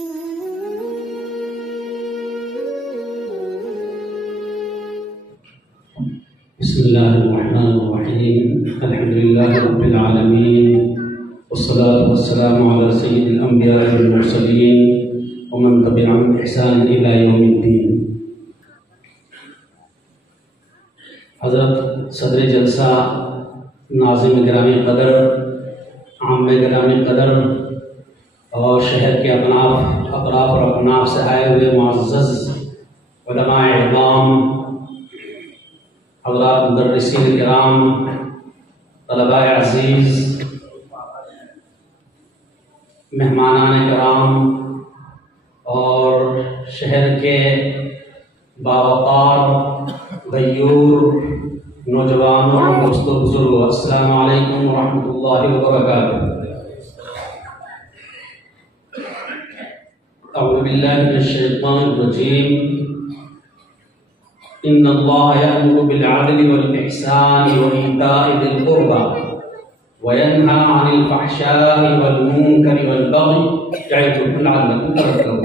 بسم الله الرحمن الرحيم. الحمد لله رب العالمين، والصلاة والسلام على سيد الأنبياء والمرسلين ومن تبعهم بإحسان إلى يوم الدين. حضرت صدر جلسہ، ناظم گرامی قدر، عام گرامی قدر اور شہر کے اطراف اور اکناف سے آئے ہوئے معزز علماء اعظام، حضرات مدرسین کرام، طلباء عزیز، مہمانان کرام اور شہر کے باوقار غیور نوجوانوں، دوستوں، بزرگوں، السلام علیکم ورحمۃ اللہ وبرکاتہ. اعوذ باللہ من الشیطان الرجیم. ان اللہ یأمر بالعدل والإحسان وإیتاء ذی القربى وینہی عن الفحشاء والمنکر والبغی یعظکم لعلکم تذکرون.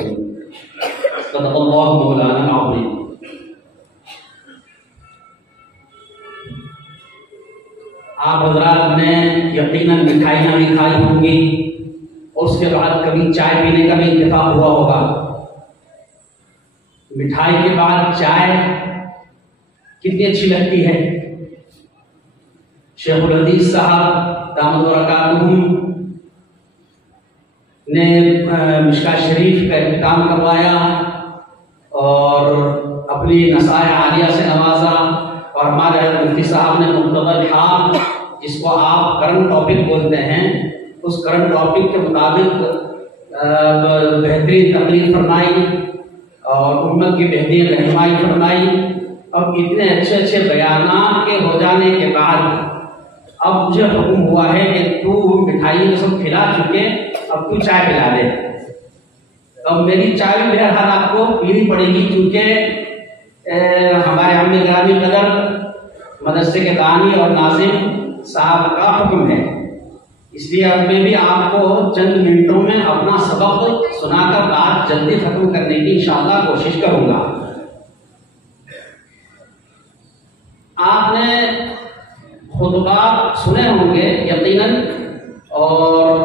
صدق اللہ مولانا العظیم. آپ حضرات نے یقیناً مٹھائیاں بھی کھائی ہوں گی اور اس کے بعد کبھی چائے پینے کا بھی اتفاق ہوا ہوگا. مٹھائی کے بعد چائے کتنی اچھی لگتی ہے. شیخ الحدیث صاحب دامت برکاتہم نے مشکاۃ شریف کا اختتام کروایا اور اپنی نصائح عالیہ سے نوازا، اور ہمارے حضرت مفتی صاحب نے مقتضی الحال، جس کو آپ کرنٹ ٹاپک بولتے ہیں، اس کرنٹ ٹاپک کے مطابق بہترین تقریر فرمائی اور امت کی بہترین رہنمائی فرمائی. اب اتنے اچھے اچھے بیانات کے ہو جانے کے بعد اب مجھے حکم ہوا ہے کہ تو مٹھائی میں سب کھلا چکے، اب تو چائے پلا دے. اب میری چائے بھی بہرحال آپ کو پینی پڑے گی، کیونکہ ہمارے عام گرامی قدر مدرسے کے دانی اور ناظم صاحب کا حکم ہے. اس لیے اب میں بھی آپ کو چند منٹوں میں اپنا سبق سنا کر بات جلدی ختم کرنے کی انشاءاللہ کوشش کروں گا. آپ نے خطبات سنے ہوں گے یقیناً، اور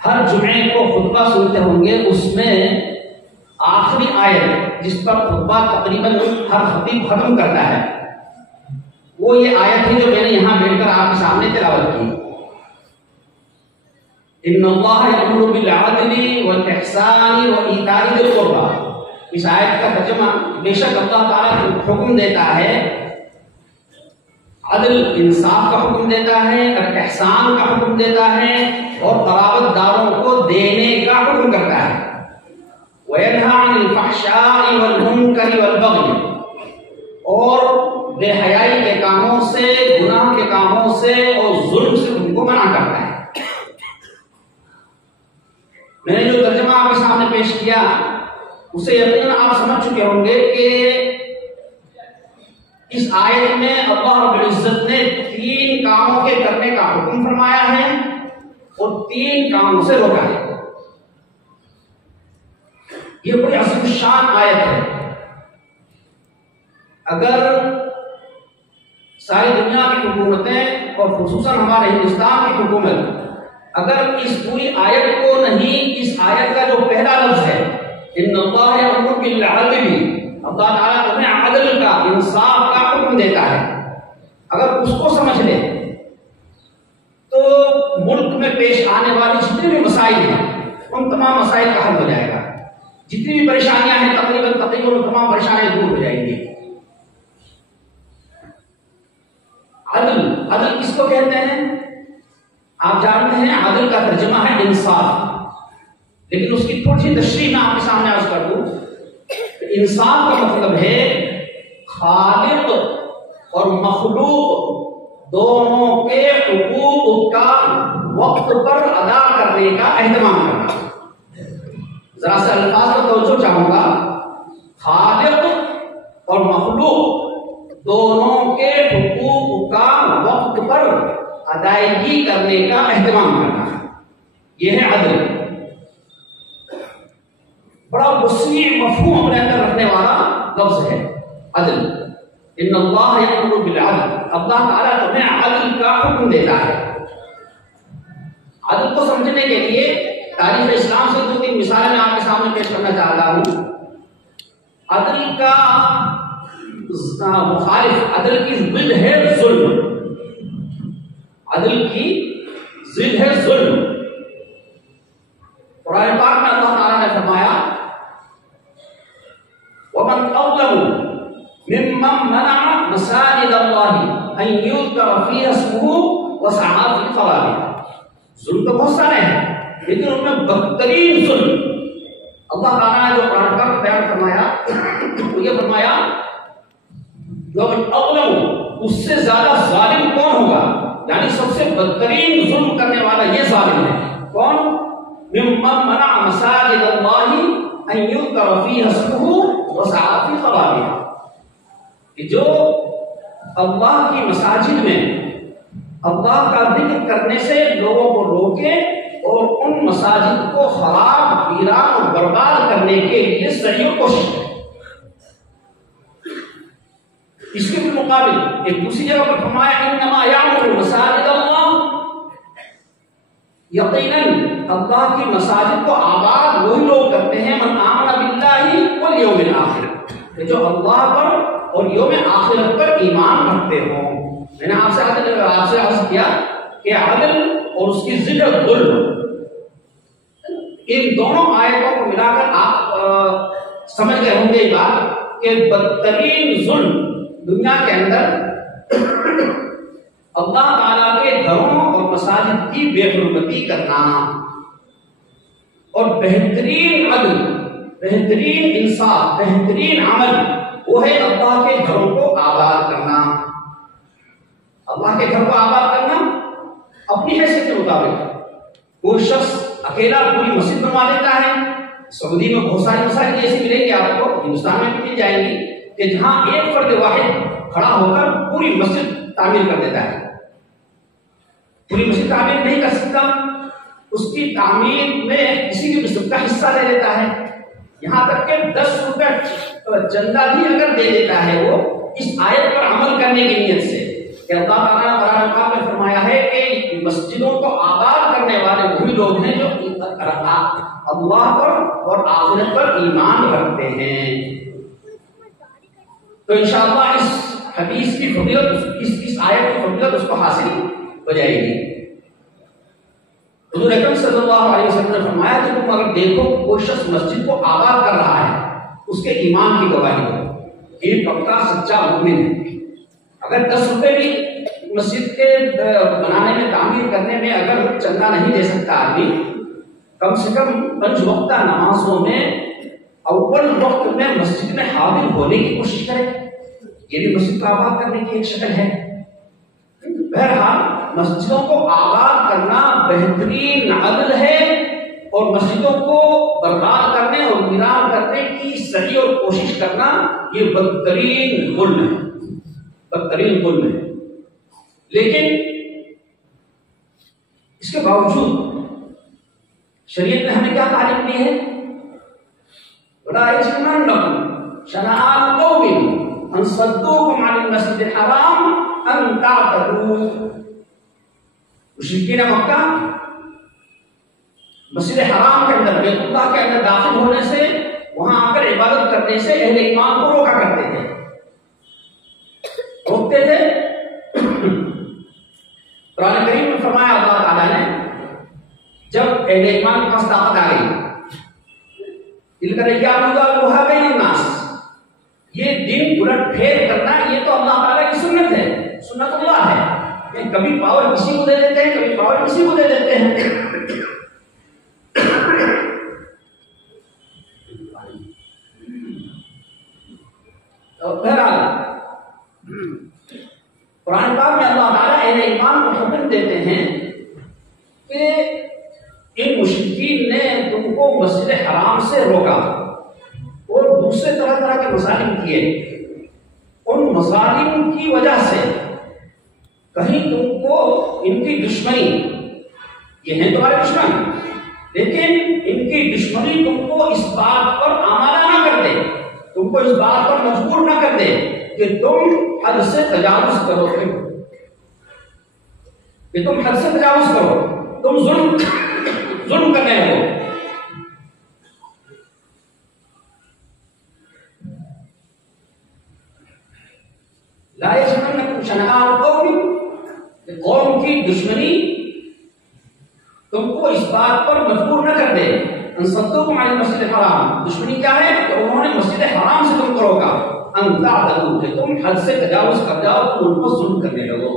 ہر جمعے کو خطبہ سنتے ہوں گے. اس میں آخری آیت جس پر خطبہ تقریباً ہر خطیب ختم کرتا ہے، وہ یہ آیت ہے جو میں نے یہاں بیٹھ کر آپ کے سامنے تلاوت کی. ان اللہ یأمر بالعدل والإحسان وإیتاء ذی القربى. اس آیت کا ترجمہ، بے شک اللہ تعالیٰ حکم دیتا ہے، عدل انصاف کا حکم دیتا ہے، اور احسان کا حکم دیتا ہے، اور قرابت داروں کو دینے کا حکم کرتا ہے. وَيَنْهَى عَنِ الْفَحْشَاءِ وَالْمُنكَرِ وَالْبَغْيِ، اور بے حیائی کے کاموں سے، گناہ کے کاموں سے اور ظلم سے ان کو منع کرتا ہے. میں نے جو ترجمہ آپ کے سامنے پیش کیا اسے یقیناً آپ سمجھ چکے ہوں گے کہ اس آیت میں اللہ رب العزت نے 3 کاموں کے کرنے کا حکم فرمایا ہے اور 3 کاموں سے روکا ہے. یہ بڑی عظیم الشان آیت ہے. اگر ساری دنیا کی حکومتیں اور خصوصاً ہمارے ہندوستان کی حکومت اگر اس پوری آیت کو نہیں، اس آیت کا جو پہلا لفظ ہے ان اللہ یأمر بالعدل، اللہ تعالیٰ تمہیں عدل کا، انصاف کا حکم دیتا ہے، اگر اس کو سمجھ لے تو ملک میں پیش آنے والی جتنے بھی مسائل ہیں ان تمام مسائل کا حل ہو جائے گا. جتنی بھی پریشانیاں ہیں تقریباً تمام پریشانیاں دور ہو جائیں گی. عدل کس کو کہتے ہیں؟ آپ جانتے ہیں عدل کا ترجمہ ہے انصاف، لیکن اس کی تھوڑی سی تشریح میں آپ کے سامنے عرض کر دوں. انصاف کا مطلب ہے خالق اور مخلوق دونوں کے حقوق کا وقت پر ادا کرنے کا اہتمام کرنا. ذرا سے الفاظ پر توجہ چاہوں گا. خالق اور مخلوق دونوں کے حقوق کا وقت پر ادائیگی کرنے کا اہتمام کرنا، یہ ہے عدل. بڑا وسیع مفہوم اپنے اندر رکھنے والا لفظ ہے عدل. ان اللہ یأمر بالعدل، اللہ تعالیٰ تمہیں عدل کا حکم دیتا ہے. عدل کو سمجھنے کے لیے تاریخ اسلام سے 2-3 مثالیں میں آپ کے سامنے پیش کرنا چاہتا ہوں. عدل کا مخالف، عدل کی ضد ہے ظلم. عدل کی ضد ہے ظلم. قرآن پاک میں اللہ تعالیٰ نے فرمایا وَمَنْ أَظْلَمُ مِمَّنْ مَنَعَ مَسَاجِدَ اللَّهِ أَنْ يُذْكَرَ فِيهَا اسْمُهُ وَسَعَى فِي خَرَابِهَا. ظلم تو بہت سارے ہیں لیکن ان میں بدترین ظلم اللہ تعالیٰ نے جو قرآن پاک بیان فرمایا وہ یہ فرمایا وَمَنْ أَظْلَمُ، اس سے زیادہ ظالم کون ہوگا، یعنی سب سے بدترین ظلم کرنے والا یہ ظالم ہے. کون؟ مِمَّنْ مَنَعَ مَسَاجِدَ اللَّهِ أَنْ يُذْكَرَ فِيهَا اسْمُهُ وَسَعَى فِي خَرَابِهَا، کہ جو اللہ کی مساجد میں اللہ کا ذکر کرنے سے لوگوں کو روکے اور ان مساجد کو خراب، ویران اور برباد کرنے کے لیے سعی و کوشش کرے. اس کے بالمقابل ایک دوسری جگہ پر فرمایا انما یعمر مساجد اللہ، یقیناً اللہ کی مساجد کو آباد وہی لوگ کرتے ہیں من آمن باللہ والیوم الآخر، کہ جو اللہ پر اور یوم آخرت پر ایمان رکھتے ہوں. میں نے آپ سے عرض کیا کہ عدل اور اس کی ضد ظلم، ان دونوں آیتوں کو ملا کر آپ سمجھ گئے ہوں گے یہ بات کہ بدترین ظلم دنیا کے اندر اللہ تعالیٰ کے گھروں اور مساجد کی بے حرمتی کرنا، اور بہترین عدل، بہترین انصاف، بہترین عمل وہ ہے اللہ کے گھروں کو آباد کرنا. اللہ کے گھر کو آباد کرنا اپنی حیثیت کے مطابق. کوئی شخص اکیلا پوری مسجد بنوا لیتا ہے. سعودی میں بہت ساری مساجد ایسی ملیں گی آپ کو، ہندوستان میں بھی مل جائیں گی، کہ جہاں ایک فرد واحد کھڑا ہو کر پوری مسجد تعمیر کر دیتا ہے. پوری مسجد تعمیر نہیں کر سکتا، اس کی تعمیر میں کسی بھی قسم کا حصہ لے لیتا ہے. یہاں تک کہ 10 روپے چندہ بھی اگر دے دیتا ہے وہ اس آیت پر عمل کرنے کی نیت سے، کہ اللہ تعالیٰ نے قرآن پاک میں فرمایا ہے کہ مسجدوں کو آباد کرنے والے وہی لوگ ہیں جو اللہ پر اور آخرت پر ایمان رکھتے ہیں. تو انشاءاللہ اس حدیث کی فضیلت، اس آیت کی فضیلت اس کو حاصل ہو جائے گی. حضور اکرم صلی اللہ علیہ وسلم نے فرمایا کہ تم اگر دیکھو کوئی شخص مسجد کو آباد کر رہا ہے، اس کے ایمان کی گواہی دو، یہ پکا سچا مومن ہے. اگر 10 روپے بھی مسجد کے بنانے میں، تعمیر کرنے میں اگر چندہ نہیں دے سکتا آدمی، کم سے کم 5 وقتہ نمازوں میں اول وقت میں مسجد میں حاضر ہونے کی کوشش کرے. یہ بھی مسجد کو آباد کرنے کی ایک شکل ہے. بہرحال مسجدوں کو آباد کرنا بہترین عدل ہے، اور مسجدوں کو برباد کرنے اور ویران کرنے کی سعی اور کوشش کرنا یہ بدترین ظلم ہے، بدترین ظلم ہے. لیکن اس کے باوجود شریعت نے ہمیں کیا تعلیم دی ہے؟ وَلَا يَجْرِمَنَّكُمْ شَنَآنُ قَوْمٍ أَن صَدُّوكُمْ عَنِ الْمَسْجِدِ الْحَرَامِ أَن تَعْتَدُوا. مشرکین مکہ مسجد حرام کے اندر، بیت اللہ کے اندر داخل ہونے سے، وہاں آ کر عبادت کرنے سے اہل ایمان کو روکا کرتے تھے، روکتے تھے. قرآن کریم میں فرمایا اللہ تعالیٰ نے جب اہل ایمان کے پاس طاقت آ گئی، دل کرے کیا ہوگا بین الناس، یہ دن الٹ پھیر کرنا یہ تو اللہ تعالیٰ کی سنت ہے، سنت اللہ ہے. کبھی پاور کسی کو دے دیتے ہیں، کبھی پاور کسی کو دے دیتے ہیں. بہرحال قرآن پاک میں اللہ تعالیٰ اہل ایمان کو حکم دیتے ہیں کہ ان مشرکین نے تم کو مسجد حرام سے روکا اور دوسرے طرح طرح کے مظالم کیے. ان مظالم کی وجہ سے کہیں تم کو ان کی دشمنی، یہ ہیں تمہارے دشمن، لیکن ان کی دشمنی تم کو اس بات پر آمادہ نہ کر دے، تم کو اس بات پر مجبور نہ کر دے کہ تم حد سے تجاوز کرو، کہ تم حد سے تجاوز کرو، تم ظلم کرنے لگو۔ لا یجرمنکم شنآن قوم، قوم کی دشمنی تم کو اس بات پر مجبور نہ کر دے، ان صدوکم عن المسجد الحرام، دشمنی کیا ہے کہ انہوں نے مسجد حرام سے تم کو روکا، ان تعتدوا، کہ تم حد سے تجاوز کر جاؤ، تم ان کو ظلم کرنے لگو۔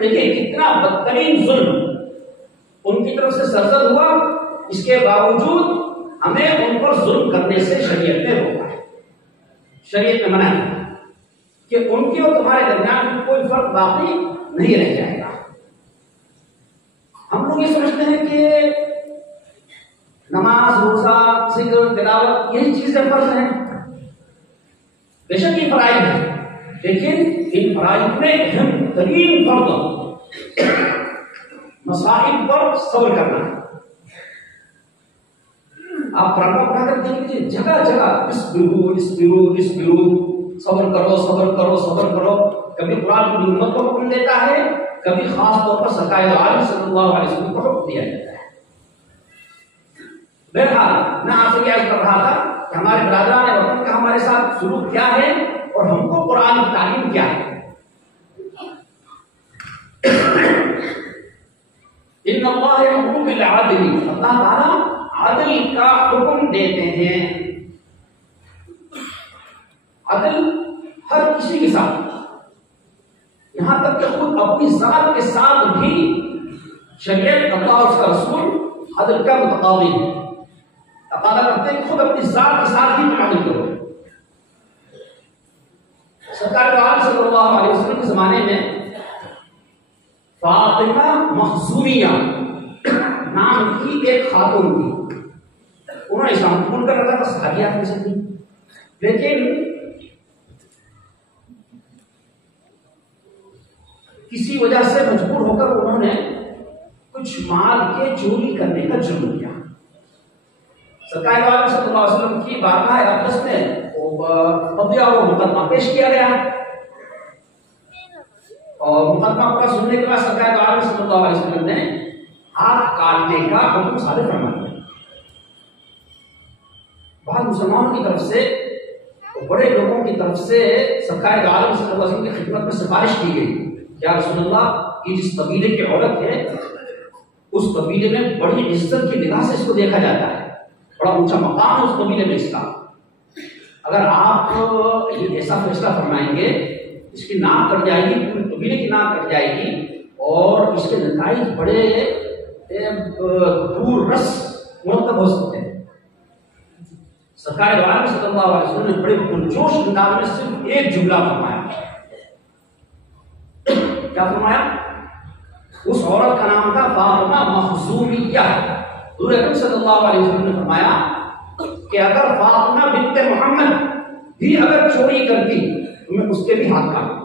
دیکھیں کتنا بدترین ظلم ان کی طرف سے سرزد ہوا، اس کے باوجود ہمیں ان پر ظلم کرنے سے شریعت نے روکا ہے، شریعت نے منع ہے کہ ان کے اور تمہارے درمیان کوئی فرق باقی نہیں رہ جائے گا۔ ہم لوگ یہ سمجھتے ہیں کہ نماز، روزہ، ذکر، تلاوت یہی چیزیں فرض ہیں، بے شک یہ فرائض ہیں، لیکن ان فرائض میں اہم ترین فرض مصائب پر صبر کرنا ہے۔ آپ قرآن پڑھا کر دیکھ لیجیے، جگہ جگہ اصبروا، صبر کرو، صبر کرو، صبر کرو۔ کبھی قرآن کی امت کو حکم دیتا ہے، کبھی خاص طور پر سرکار عالم صلی اللہ علیہ وسلم کو حکم دیا جاتا ہے۔ بہرحال میں آپ سے کیا کر رہا تھا کہ ہمارے برادران وطن کا ہمارے ساتھ سلوک کیا ہے اور ہم کو قرآن کی تعلیم کیا ہے۔ ان اللہ یأمر بالعدل، اللہ تعالیٰ عدل کا حکم دیتے ہیں۔ عدل ہر کسی کے ساتھ، یہاں تک کہ خود اپنی ذات کے ساتھ بھی شریعت، اللہ اور اس کا رسول عدل کا متقاضی ہے، تقاضا کرتے ہیں کہ خود اپنی ذات کے ساتھ ہی عدل کرو۔ سرکار عالم صلی اللہ علیہ وسلم کے زمانے میں فاطمہ مخزومیہ نام کی ایک خاتون تھی، انہوں نے اسلام قبول کر رکھا تھا، صحابیات میں سے تھی، لیکن کسی وجہ سے مجبور ہو کر انہوں نے کچھ مال کے چوری کرنے کا جرم کیا۔ سرکار عالم صلی اللہ علیہ وسلم کی بارگاہ اقدس میں وہ مقدمہ پیش کیا گیا، اور مقدمہ پورا سننے کے بعد سرکار عالم صلی اللہ علیہ وسلم نے ہاتھ کاٹنے کا حکم صادر فرما دیا۔ بعض مسلمانوں کی طرف سے، بڑے لوگوں کی طرف سے سرکار عالم صلی اللہ علیہ وسلم کی خدمت میں سفارش کی گئی، یا رسول اللہ کی جس قبیلے کی عورت ہے اس قبیلے میں بڑی عزت کی نگاہ سے اس کو دیکھا جاتا ہے، بڑا اونچا مقام ہے اس قبیلے میں اس کا، اگر آپ یہ ایسا فیصلہ فرمائیں گے اس کی ناک کٹ جائے گی، پورے قبیلے کی ناک کٹ جائے گی، اور اس کے نتائج بڑے دور رس مرتب ہو سکتے ہیں۔ سرکار عالم صلی اللہ علیہ وسلم نے بڑے پرجوش انداز میں صرف ایک جملہ فرمایا۔ کیا فرمایا؟ اس عورت کا نام تھا فاطمہ مخزومیہ۔ حضور اکرم صلی اللہ علیہ وسلم نے فرمایا کہ اگر فاطمہ بنت محمد بھی اگر چوری کرتی تو میں اس کے بھی ہاتھ کاٹتا،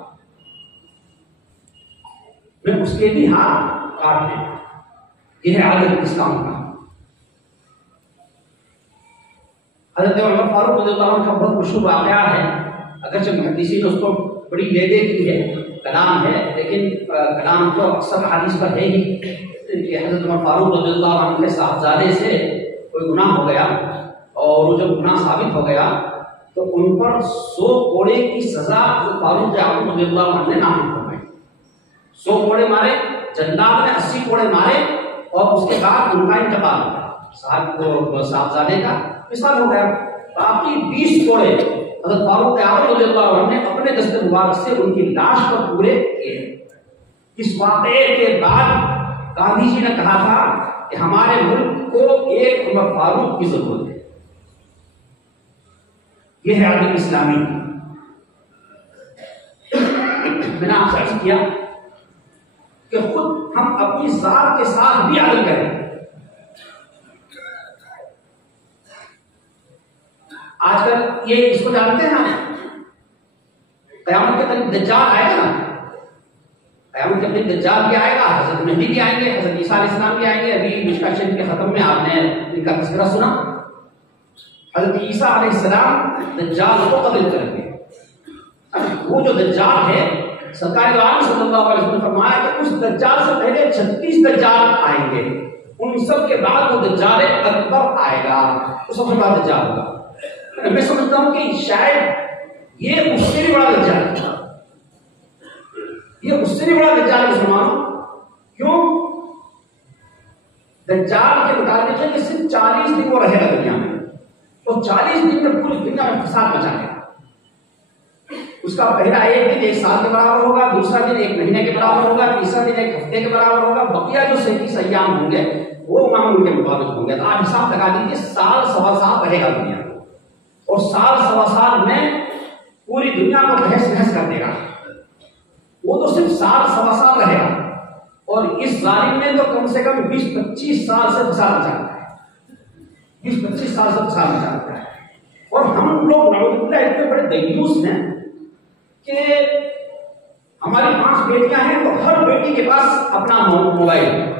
میں اس کے بھی ہاتھ کاٹ دیتا۔ یہ ہے عدل اسلام کا۔ حضرت عمر فاروق رضی اللہ عنہ کا بہت مشہور واقعہ ہے، اگرچہ محدثین نے اس کو بڑی لے دے کی ہے، کلام ہے، لیکن کلام تو اکثر حدیث پر ہے ہی کہ حضرت عمر فاروق رضی اللہ عنہ کے صاحبزادے سے کوئی گناہ ہو گیا، اور وہ جب گناہ ثابت ہو گیا تو ان پر 100 کوڑے کی سزا حضرت فاروق اعظم رضی اللہ عنہ نے نافذ فرمائی۔ 100 کوڑے مارے، جلاد نے 80 کوڑے مارے، اور اس کے بعد ان کا انتقال صاحبزادے کا مثال ہو گیا۔ باقی 20 کوڑے حضرت فاروق اعظم رضی اللہ عنہ نے اپنے دست مبارک سے ان کی لاش پر پورے کیے۔ اس واقعے کے بعد گاندھی جی نے کہا تھا کہ ہمارے ملک کو ایک عمر فاروق کی ضرورت ہے۔ یہ ہے عدل اسلامی۔ میں نے آپ سے عرض کیا کہ خود ہم اپنی ذات کے ساتھ بھی عدل کریں۔ آج کل یہ اس کو جانتے ہیں نا، قیامت کے دن دجال آئے گا نا، قیامت کے دن دجال بھی آئے گا، حضرت مہدی بھی آئیں گے، حضرت عیسیٰ علیہ السلام بھی آئیں گے. ابھی مشکاۃ شریف کے ختم میں آپ نے ان کا تذکرہ سنا. حضرت عیسیٰ علیہ السلام دجال کو قتل کریں گے. وہ جو دجال ہے، سرکار عالم صلی اللہ علیہ وسلم نے فرمایا کہ اس دجال سے پہلے 36 دجال آئیں گے، ان سب کے بعد وہ دجال اکبر آئے گا، وہ سب سے بڑا دجال ہوگا. میں سمجھتا ہوں کہ شاید یہ اس سے بھی بڑا دجال ہے، یہ اس سے بھی بڑا دجال ہے مسلمانوں. کیوں؟ دجال کے مطابق ہے کہ صرف 40 دن وہ رہے گا دنیا میں، تو 40 دن میں پوری دنیا میں فساد مچا گا. اس کا پہلا ایک دن 1 سال کے برابر ہوگا، دوسرا دن 1 مہینے کے برابر ہوگا، تیسرا دن 1 ہفتے کے برابر ہوگا، بقیہ جو 37 ایام ہوں گے وہ معمول کے مطابق ہوں گے. تو آپ حساب لگا دیجیے، سال سوا سال رہے گا دنیا میں، اور سال سوا سال میں پوری دنیا کو بحث کر دے گا. وہ تو صرف سال سوا سال رہے گا، اور اس ظالم نے تو کم سے کم 20-25 سال سے فساد مچا رکھا ہے، 20-25 سال سے فساد مچا رکھا ہے. اور ہم لوگ نعوذ باللہ اتنے بڑے دیوس ہیں کہ ہماری 5 بیٹیاں ہیں، تو ہر بیٹی کے پاس اپنا موبائل ہے.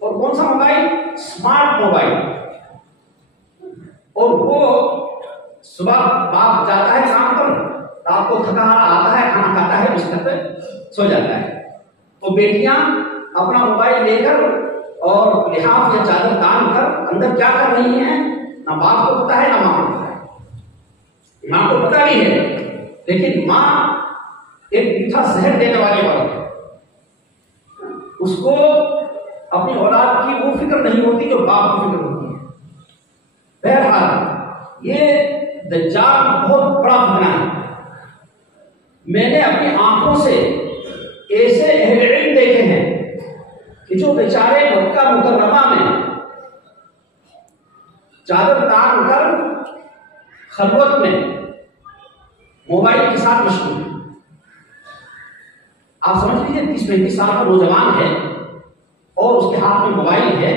اور کون سا موبائل؟ Smart mobile. اور وہ صبح باپ جاتا ہے کام پر، رات کو تھکا آتا ہے، کھانا کھاتا ہے، بستر پہ سو جاتا ہے. تو بیٹیاں اپنا موبائل لے کر اور لحاف یا چادر تان کر اندر کیا کر رہی ہیں، نہ باپ کو پتا ہے نہ ماں کو پتا ہے. ماں کو پتا بھی ہے، لیکن ماں ایک میٹھا زہر دینے والی عورت ہے، اس کو اپنی اولاد کی وہ فکر نہیں ہوتی جو باپ کو فکر ہوتی ہے. بہرحال یہ دجال بہت بڑا فتنہ ہے. میں نے اپنی آنکھوں سے ایسے اہل علم دیکھے ہیں کہ جو بیچارے مکہ مکرمہ میں چادر تان کر خلوت میں موبائل کے ساتھ مشغول ہے. آپ سمجھ لیجیے 30-35 سال کا نوجوان ہے اور اس کے ہاتھ میں موبائل ہے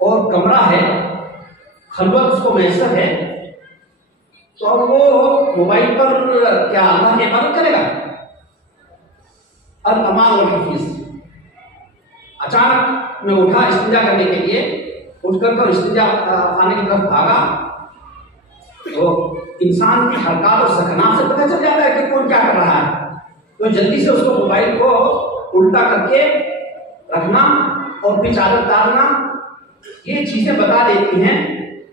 اور کمرہ ہے، خلوت اس کو میسر ہے، تو اب وہ موبائل پر کیا اللہ کی عبادت کرے گا؟ الامان والحفیظ. اچانک میں اٹھا استنجا کرنے کے لیے، اٹھ کر استنجا خانے کی طرف بھاگا، تو انسان کی حرکات اور سکنات سے پتہ چل جاتا ہے کہ کون کیا کر رہا ہے. تو جلدی سے اس کو موبائل کو الٹا کر کے رکھنا اور پھر چادر اتارنا، یہ چیزیں بتا دیتی ہیں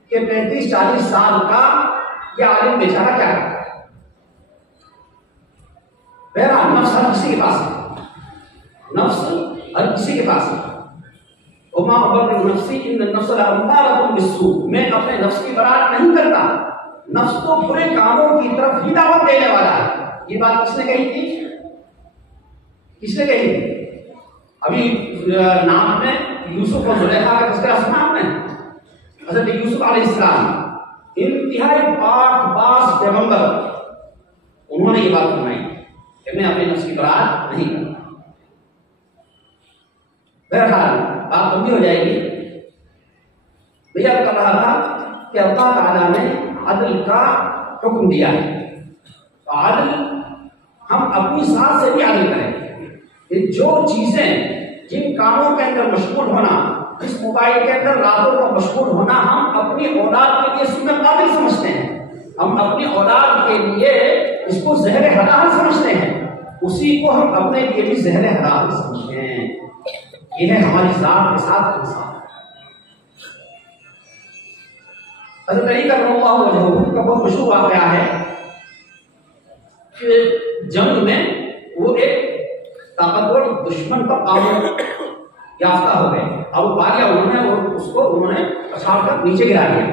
کہ 35-40 سال کا یہ عالم بیچارہ کیا کرتا ہے. بہرحال نفس ہر کسی کے پاس ہے، نفس ہر کسی کے پاس ہے. وما ابرئ نفسی ان النفس لامارۃ بالسوء. میں اپنے نفس کی برات نہیں کرتا، نفس تو برے کاموں کی طرف ہی دعوت دینے والا ہے. یہ بات کس نے کہی تھی؟ کس نے کہی تھی؟ ابھی نام میں یوسف اور زلیخا کا تذکرہ سنا آپ نے. حضرت یوسف علیہ السلام انتہائی پاک باز پیغمبر، انہوں نے یہ بات فرمائی کہ میں اپنے نفس کی برات نہیں کرتا. بہرحال بات لمبی ہو جائے گی. میں یاد کر رہا تھا کہ اللہ تعالیٰ نے عدل کا حکم دیا ہے. عدل ہم اپنی ذات سے بھی عدل کریں کہ جو چیزیں، جن کاموں کے اندر مشغول ہونا، جس موبائل کے اندر راتوں کو مشغول ہونا ہم اپنی اولاد کے لیے سنت قابل سمجھتے ہیں، ہم اپنی اولاد کے لیے اس کو زہر حلال سمجھتے ہیں، اسی کو ہم اپنے لیے بھی زہر حلال سمجھتے ہیں. یہ ہے ہماری ذات کے ساتھ انصاف. حضرت علی کرم اللہ وجہہ کا بہت مشہور واقعہ ہے کہ جنگ میں وہ ایک طاقتور دشمن پر قابو یافتہ ہو گئے. اب باریا انہوں نے پچھاڑ کر نیچے گرا دیا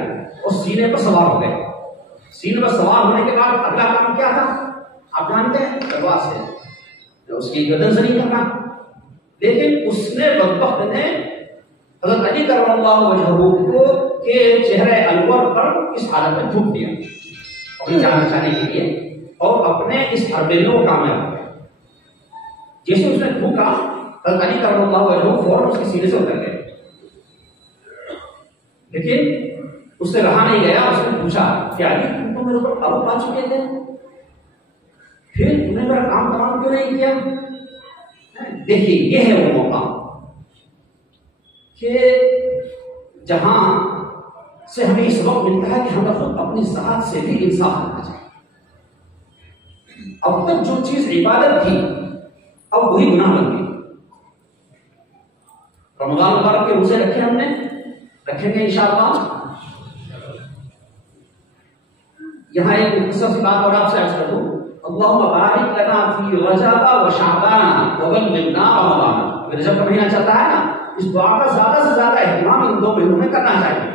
اور سینے پر سوار ہو گئے. سینے پر سوار ہونے کے بعد اگلا کام کیا تھا آپ جانتے ہیں؟ تلوار سے اس کی گردن زنی کرنا. لیکن اس نے بدبخت نے حضرت علی کرم اللہ وجہہ کو کے چہرے انور پر اس حالت میں تھوک دیا اپنی جان بچانے کے لیے، اور اپنے اس ہربیلوں کو کامیاب ہو گیا. جیسے اس نے تھوکا، حضرت علی کرم اللہ وجہہ فوراً اس کے سینے سے اتر گئے. لیکن اس سے رہا نہیں گیا. اس نے پوچھا کہ علی تم تو میرے اوپر آروپ پا چکے تھے، پھر تم نے میرا کام تمام کیوں نہیں کیا؟ دیکھیے یہ ہے وہ موقع کہ جہاں سے ہمیں اس وقت ملتا ہے کہ ہمیں خود اپنی ذات سے بھی انصاف کرنا چاہیے. اب تک جو چیز عبادت تھی اب وہی گناہ بن گئی. رمضان مبارک کے روزے رکھے ہم نے، رکھیں گے انشاءاللہ. یہاں ایک مختصر سی بات اور آپ سے عرض کر دوں. اللہم بارک لنا فی رجب و شعبان وبلغنا رمضان. رجب کا مہینہ چلتا ہے نا، اس دعا کا زیادہ سے زیادہ اہتمام ان 2 مہینوں میں کرنا چاہیے.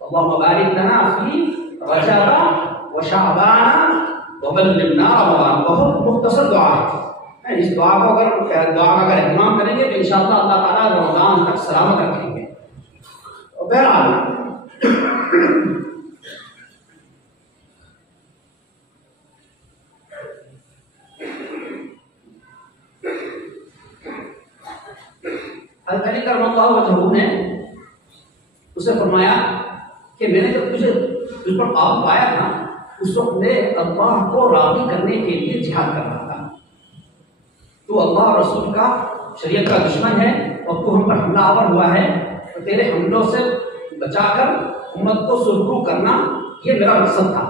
اللہم بارک لنا فی رجب و شعبان وبلغنا رمضان. بہت مختصر دعا ہے. اس دعا کو اگر اہتمام کریں گے تو انشاءاللہ اللہ تعالیٰ رمضان تک سلامت رکھیں گے. بہرحال حضرت علی کرم اللہ وجہہ نے اسے فرمایا کہ میں نے جب تجھ پر آپ پایا تھا اس وقت میں اللہ کو راضی کرنے کے لیے جہاد کر رہا تھا. تو اللہ رسول کا شریعت کا دشمن ہے اور تو ہم پر حملہ آور ہوا ہے، تو تیرے حملوں سے بچا کر امت کو سرخرو کرنا یہ میرا مقصد تھا.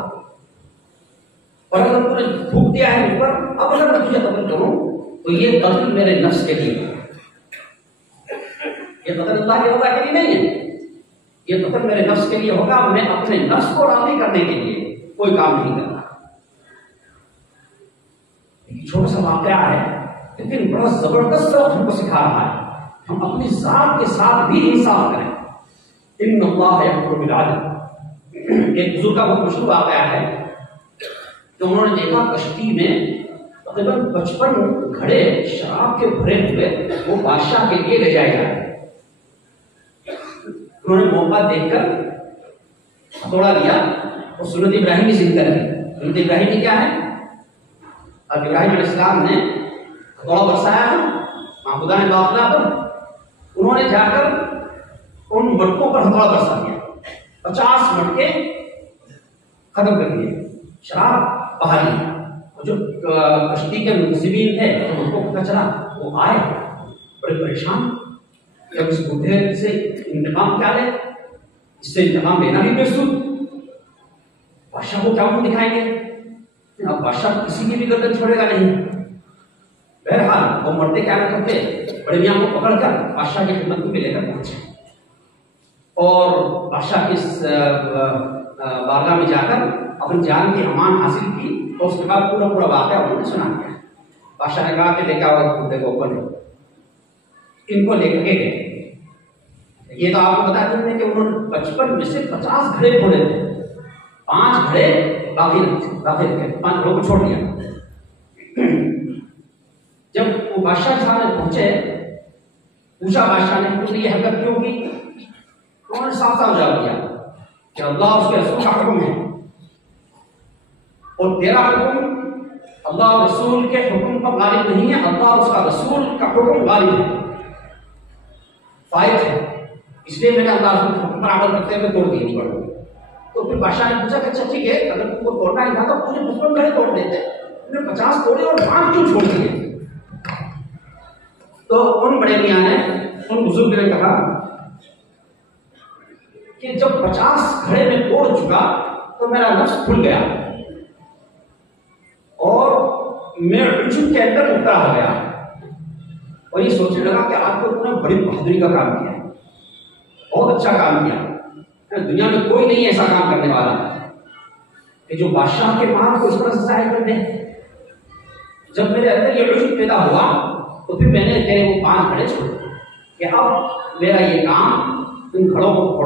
اور اگر تم نے تھوک دیا ہے مجھ پر، اب اگر میں تجھے قتل کروں تو یہ قتل میرے نفس کے لیے، یہ قتل اللہ کے رضا کے لیے نہیں ہے. یہ قتل میرے نفس کے لیے ہوگا. میں اپنے نفس کو راضی کرنے کے لیے کوئی کام نہیں کرتا. چھوٹا سا واقعہ ہے لیکن بڑا زبردست سبق ہم کو سکھا رہا ہے. ہم اپنی ذات کے ساتھ بھی انصاف کریں. ان اللہ یأمر بالعدل. ایک بزرگ کا بہت مشہور واقعہ ہے کہ انہوں نے دیکھا کشتی میں تقریباً 55 گھڑے شراب کے بھرے ہوئے وہ بادشاہ کے لیے لے جائے جائے. انہوں نے موقع دیکھ کر ہتھوڑا لیا اور سنت ابراہیمی سیکھ کر لی. سنت ابراہیمی کیا ہے؟ اب ابراہیم علیہ السلام نے ہتھوڑا برسایا معبودہ نے باطلا پر. انہوں نے جا کر ان مٹکوں پر ہتھوڑا برسا دیا. 50 مٹکے ختم کر دیے. شراب بہا لی. جو کشتی کے منصبین تھے ان کو پتہ چلا، وہ آئے بڑے پریشان کہ اب اس بڈھے سے انتقام کیا لے، اس سے انتقام لینا بھی بے سود. بادشاہ کو کیا منہ دکھائیں گے؟ اب بادشاہ کسی کی بھی گردن چھوڑے گا نہیں. بہرحال وہ مرتے کیا نہ کرتے، بڑے میاں کو پکڑ کر بادشاہ کی خدمت میں لے کر پہنچے اور بادشاہ کی بارگاہ میں جا کر اپنی جان کی امان حاصل کی. اور اس کے بعد پورا واقعہ انہوں نے سنا دیا. بادشاہ نے کہا کہ لے کے آؤ بڈھے کو اوپر، ان کو لے کے گئے. یہ تو آپ کو بتا دیں کہ انہوں نے 55 میں سے 50 گھڑے کھولے تھے، 5 گھڑے باقی تھے، 5 گھڑوں کو چھوڑ دیا. جب وہ بادشاہ صاحب نے پہنچے، پوچھا بادشاہ نے تم نے یہ حرکت کیوں کی؟ انہوں نے صاف صاف جواب دیا کہ اللہ اس کے رسول کا حکم ہے اور تیرا حکم اللہ اور رسول کے حکم پر غالب نہیں ہے، اللہ اور اس کا رسول کا حکم غالب ہے، فائد ہے. اس لیے میں نے اللہ رسول کے حکم پر عمل کرتے ہوئے توڑ دی پڑھوں. تو پھر بادشاہ نے پوچھا کہ اچھا ٹھیک ہے، اگر تم کو توڑنا ہی تھا تو پورے 55 گھڑے توڑ دیتے، تم نے 50 توڑے اور 5 کیوں چھوڑ دیے؟ تو ان بڑے میاں نے، ان بزرگ نے کہا کہ جب 50 گھڑے میں توڑ چکا تو میرا نفس کھل گیا اور میں عجب کے اندر مبتلا ہو گیا اور یہ سوچنے لگا کہ آپ کو تم نے بڑی بہادری کا کام کیا، بہت اچھا کام کیا. دنیا میں کوئی نہیں ایسا کام کرنے والا کہ جو بادشاہ کے مال کو اس طرح سے ظاہر کر دے. جب میرے اندر یہ عجب پیدا ہوا تو پھر میں نے تیرے وہ 5 گھڑے چھوڑے کہ اب میرا یہ کام ان گھڑوں کو